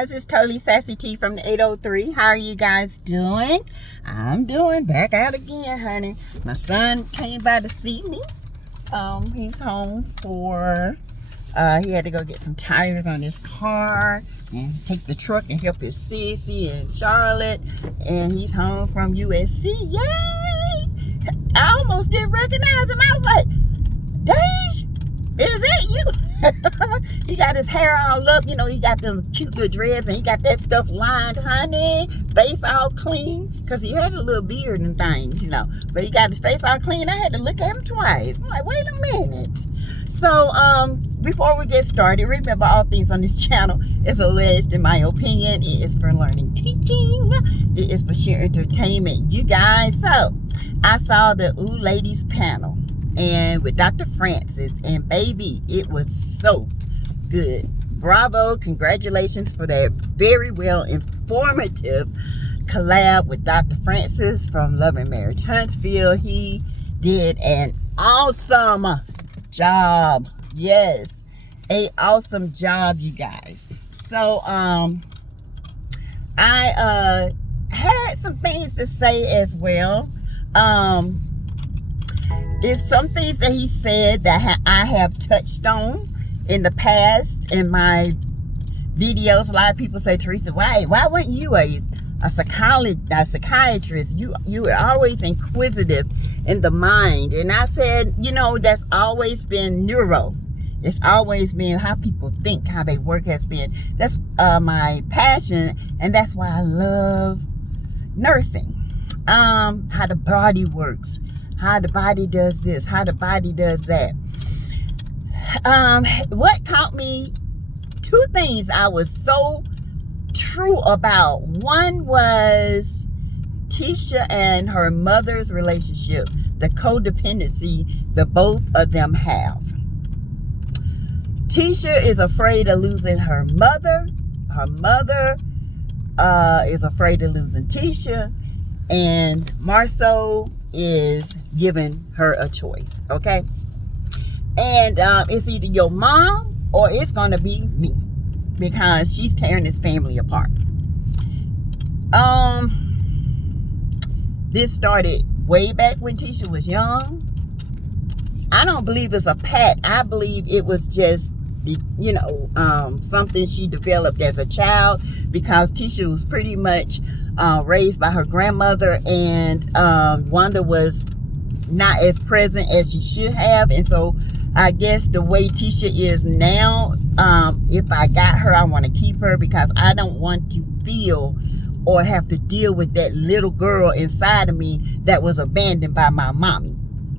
guys, it's totally Sassy T from the 803. How are you guys doing? I'm doing back out again, honey. My son came by to see me. He's home for he had to go get some tires on his car and take the truck and help his sissy in Charlotte, and he's home from USC. Yay! I almost didn't recognize him. I was like, Dage, is that you? He got his hair all up, you know, he got them cute little dreads and he got that stuff lined, honey, face all clean, because he had a little beard and things, you know, but he got his face all clean. I had to look at him twice. I'm like, wait a minute. So before we get started, remember, all things on this channel is alleged in my opinion. It is for learning, teaching, it is for sheer entertainment, you guys. So I saw the Ooh Ladies panel and with Dr. Francis, and baby, it was so good. Bravo, congratulations for that very well informative collab with Dr. Francis from Love and Marriage Huntsville. He did an awesome job. Yes, a awesome job, you guys. So I had some things to say as well. There's some things that he said that I have touched on in the past in my videos. A lot of people say, Teresa, why weren't you a psychiatrist? You were always inquisitive in the mind. And I said, you know, that's always been neuro. It's always been how people think, how they work has been. That's my passion, and that's why I love nursing. How the body works, how the body does this, how the body does that. What caught me, two things I was so true about. One was Tisha and her mother's relationship, the codependency that both of them have. Tisha is afraid of losing her mother. Her mother is afraid of losing Tisha. And Marceau is giving her a choice, okay? And it's either your mom or it's going to be me, because she's tearing this family apart. This started way back when Tisha was young. I don't believe it's a pact. I believe it was just, you know, something she developed as a child, because Tisha was pretty much raised by her grandmother, and Wanda was not as present as she should have. And so I guess the way Tisha is now, if I got her, I want to keep her, because I don't want to feel or have to deal with that little girl inside of me that was abandoned by my mommy.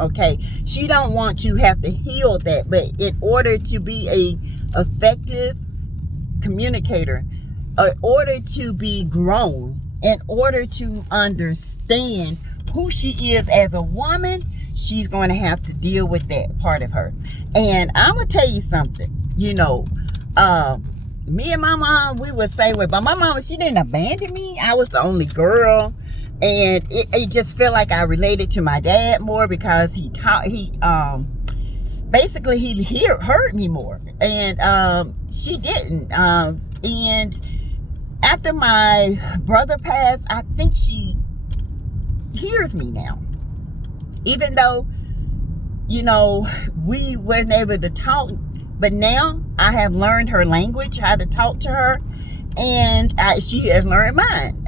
Okay, she don't want to have to heal that, but in order to be a effective communicator, in order to be grown, in order to understand who she is as a woman, she's going to have to deal with that part of her. And I'm gonna tell you something, you know, me and my mom, we would say, well, but my mom, she didn't abandon me. I was the only girl. And it just felt like I related to my dad more, because he basically he heard me more, and she didn't. And after my brother passed, I think she hears me now, even though, you know, we weren't able to talk. But now I have learned her language, how to talk to her, and she has learned mine.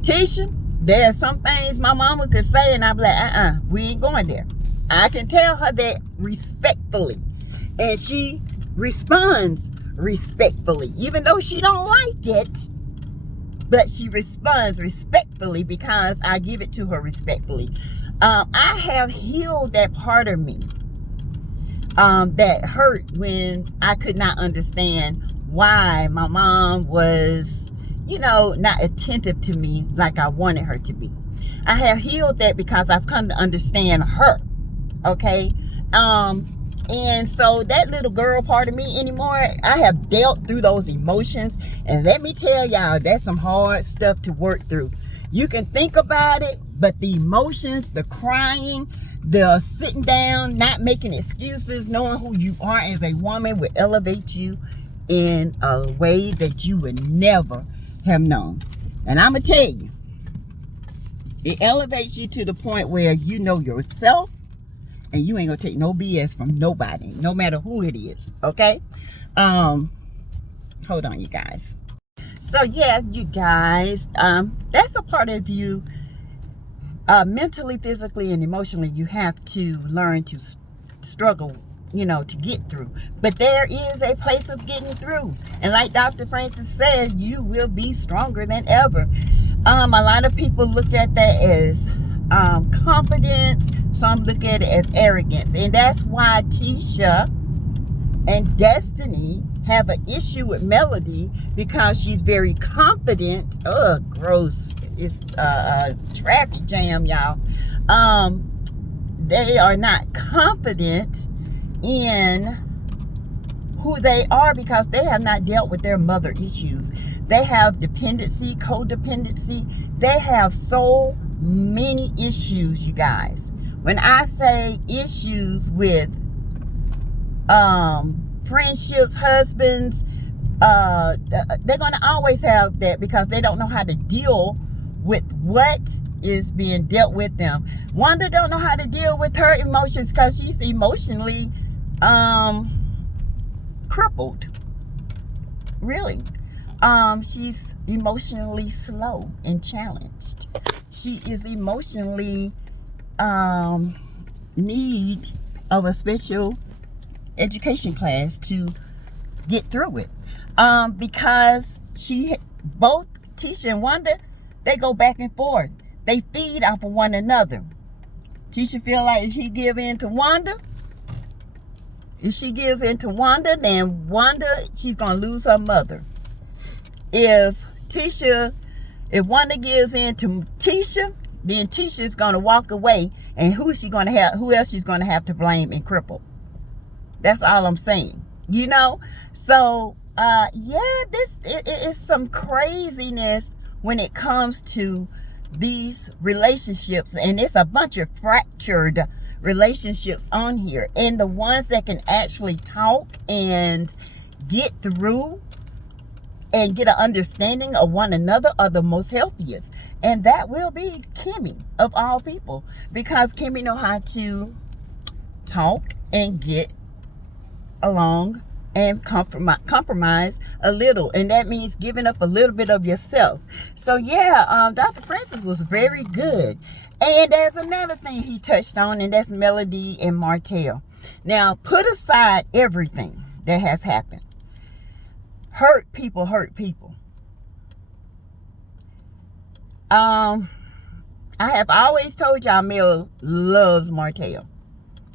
Tisha, there's some things my mama could say and I'd be like, we ain't going there. I can tell her that respectfully, and she responds respectfully, even though she don't like it, but she responds respectfully because I give it to her respectfully. I have healed that part of me that hurt when I could not understand why my mom was, you know, not attentive to me like I wanted her to be. I have healed that because I've come to understand her, okay? And so that little girl part of me anymore, I have dealt through those emotions, and let me tell y'all, that's some hard stuff to work through. You can think about it, but the emotions, the crying, the sitting down, not making excuses, knowing who you are as a woman will elevate you in a way that you would never have known. And I'm going to tell you, it elevates you to the point where you know yourself and you ain't going to take no BS from nobody, no matter who it is, okay? Hold on, you guys. So, yeah, you guys, that's a part of you, mentally, physically, and emotionally, you have to learn to struggle, to get through. But there is a place of getting through. And like Dr. Francis said, you will be stronger than ever. A lot of people look at that as confidence. Some look at it as arrogance. And that's why Tisha and Destiny have an issue with Melody, because she's very confident. Ugh, gross. It's a traffic jam, y'all. They are not confident in who they are because they have not dealt with their mother issues. They have dependency, codependency. They have so many issues, you guys. When I say issues with friendships, husbands, they're going to always have that because they don't know how to deal with what is being dealt with them. Wanda don't know how to deal with her emotions because she's emotionally crippled. Really. She's emotionally slow and challenged. She is emotionally need of a special education class to get through it. Because both Tisha and Wanda, they go back and forth. They feed off of one another. Tisha feel like if she give in to Wanda, if she gives in to Wanda, then Wanda, she's going to lose her mother. If Wanda gives in to Tisha, then Tisha's going to walk away. And who else she's going to have to blame and cripple? That's all I'm saying. So, this is some craziness when it comes to these relationships, and it's a bunch of fractured relationships on here, and the ones that can actually talk and get through and get an understanding of one another are the most healthiest, and that will be Kimmy of all people, because Kimmy know how to talk and get along and compromise a little, and that means giving up a little bit of yourself. So yeah, Dr. Francis was very good. And there's another thing he touched on, and that's Melody and Martell. Now, put aside everything that has happened. Hurt people. I have always told y'all Mel loves Martell.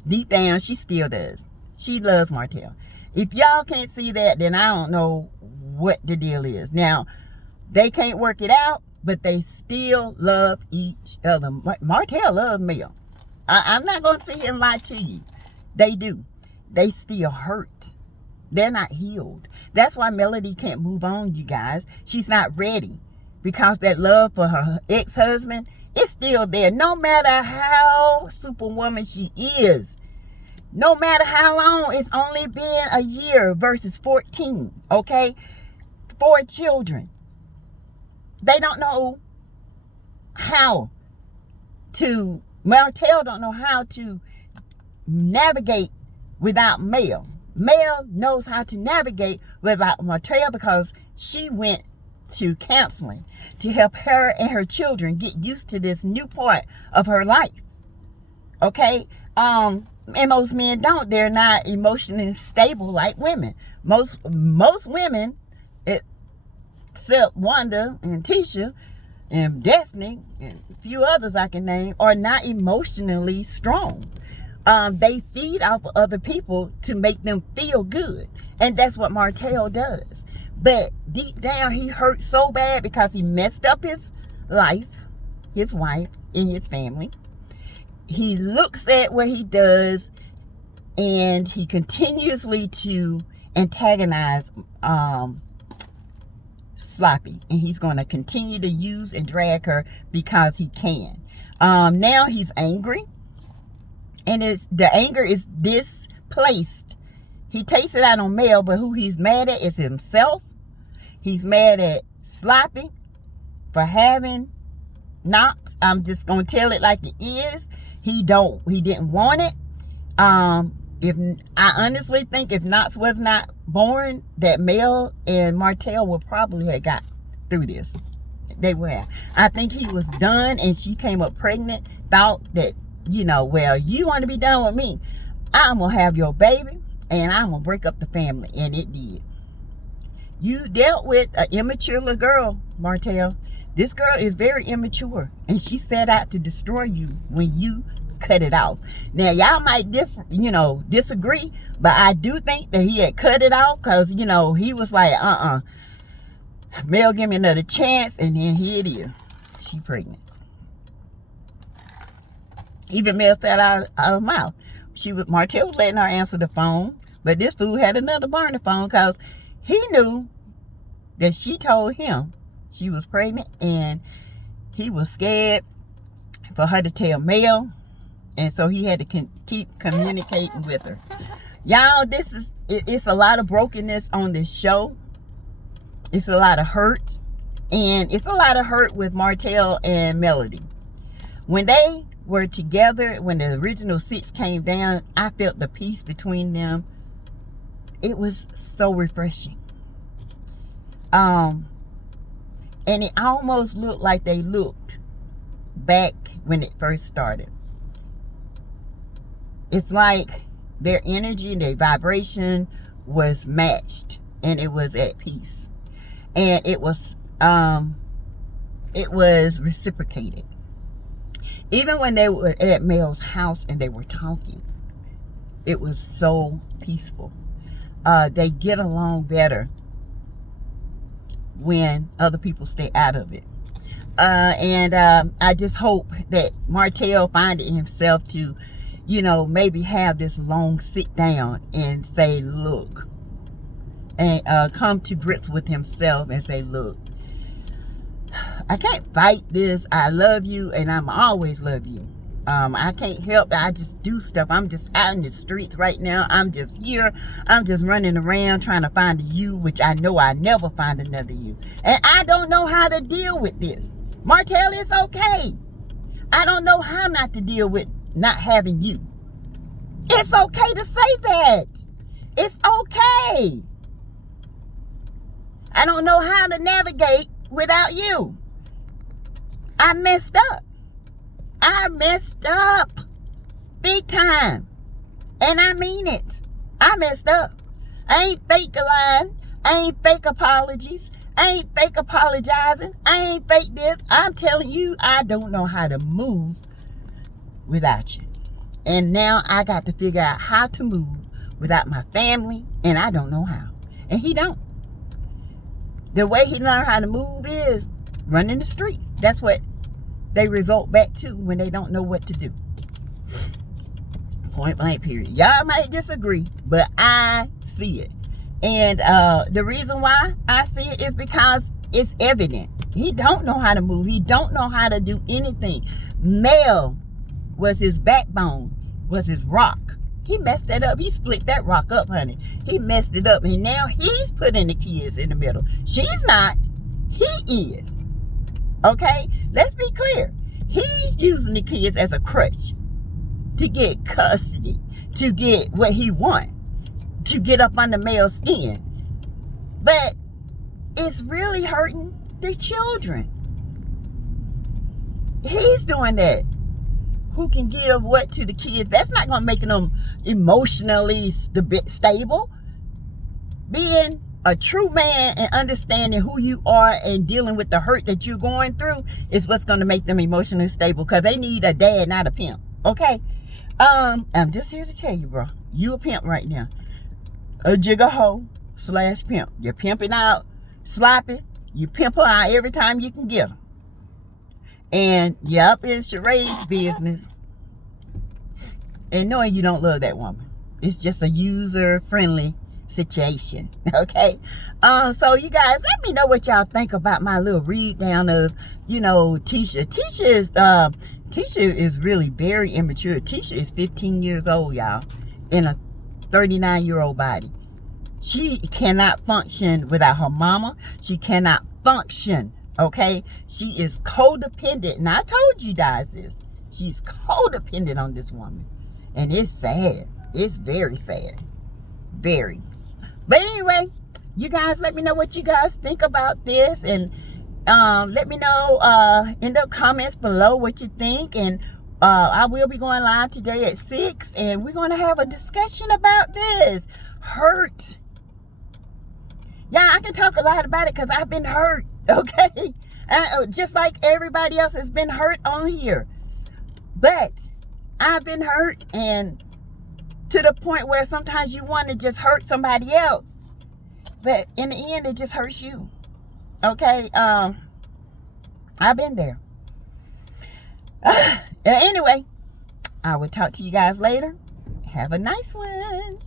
Deep down, she still does. She loves Martell. If y'all can't see that, then I don't know what the deal is. Now, they can't work it out, but they still love each other. Martell loves Mel. I'm not going to sit here and lie to you. They do. They still hurt. They're not healed. That's why Melody can't move on, you guys. She's not ready, because that love for her ex-husband is still there. No matter how superwoman she is, no matter how long, it's only been a year versus 14, okay? 4 children. They don't know how to, Martell don't know how to navigate without Mel. Mel knows how to navigate without Martell because she went to counseling to help her and her children get used to this new part of her life, okay? And most men don't. They're not emotionally stable like women. Most women, except Wanda and Tisha and Destiny and a few others I can name, are not emotionally strong. They feed off of other people to make them feel good. And that's what Martell does. But deep down, he hurt so bad because he messed up his life, his wife, and his family. He looks at what he does, and he continuously to antagonize Sloppy, and he's going to continue to use and drag her because he can. Now he's angry, and the anger is displaced He takes it out on Mel, but who he's mad at is himself. He's mad at Sloppy for having Knox. I'm just gonna tell it like it is. He didn't want it. If I honestly think if Knox was not born, that Mel and Martell would probably have got through this. They would have. I think he was done, and she came up pregnant, thought that, you know, well, you want to be done with me, I'm gonna have your baby and I'm gonna break up the family. And it did. You dealt with an immature little girl, Martell. This girl is very immature, and she set out to destroy you when you cut it off. Now, y'all might disagree, but I do think that he had cut it off because, you know, he was like, Mel, give me another chance, and then here it is. She pregnant. Even Mel said out of her mouth. Martell was letting her answer the phone, but this fool had another burner phone because he knew that she told him she was pregnant, and he was scared for her to tell Mel, and so he had to keep communicating with her. Y'all, it's a lot of brokenness on this show. It's a lot of hurt, and it's a lot of hurt with Martell and Melody. When they were together, when the original 6 came down, I felt the peace between them. It was so refreshing. And it almost looked like they looked back when it first started. It's like their energy and their vibration was matched, and it was at peace. And it was reciprocated. Even when they were at Mel's house and they were talking, it was so peaceful. They get along better when other people stay out of it. And I just hope that Martell find it himself to, you know, maybe have this long sit down and say, look, and come to grips with himself and say, look, I can't fight this. I love you, and I'm always love you. I can't help that. I just do stuff. I'm just out in the streets right now. I'm just here. I'm just running around trying to find a you, which I know I never find another you. And I don't know how to deal with this. Martell, it's okay. I don't know how not to deal with not having you. It's okay to say that. It's okay. I don't know how to navigate without you. I messed up. I messed up big time. And I mean it. I messed up. I ain't fake lying. I ain't fake apologies. I ain't fake apologizing. I ain't fake this. I'm telling you, I don't know how to move without you. And now I got to figure out how to move without my family, and I don't know how. And he don't. The way he learned how to move is running the streets. That's what they result back to when they don't know what to do. Point blank period. Y'all might disagree, but I see it. And the reason why I see it is because it's evident. He don't know how to move. He don't know how to do anything. Mel was his backbone, was his rock. He messed that up. He split that rock up, honey. He messed it up. And now he's putting the kids in the middle. She's not. He is. Okay? Let's be clear. He's using the kids as a crutch to get custody, to get what he wants, to get up under Mel's skin. But it's really hurting the children. He's doing that. Who can give what to the kids? That's not going to make them emotionally stable. Being a true man and understanding who you are and dealing with the hurt that you're going through is what's going to make them emotionally stable, because they need a dad, not a pimp. Okay? I'm just here to tell you, bro. You a pimp right now. A jigger-hoe / pimp. You're pimping out Sloppy. You pimp her out every time you can get her. And you're up in Sheree's business and knowing you don't love that woman. It's just a user-friendly situation. Okay? So you guys, let me know what y'all think about my little read down of, you know, Tisha. Tisha is really very immature. Tisha is 15 years old, y'all. In a 39-year-old body. She cannot function without her mama. She cannot function, okay? She is codependent. And I told you guys this. She's codependent on this woman. And it's sad. It's very sad. Very. But anyway, you guys let me know what you guys think about this. And let me know in the comments below what you think. And I will be going live today at 6. And we're going to have a discussion about this. Hurt. Yeah, I can talk a lot about it because I've been hurt. Okay? Just like everybody else has been hurt on here. But I've been hurt, and to the point where sometimes you want to just hurt somebody else. But in the end, it just hurts you. Okay? I've been there. Anyway, I will talk to you guys later. Have a nice one.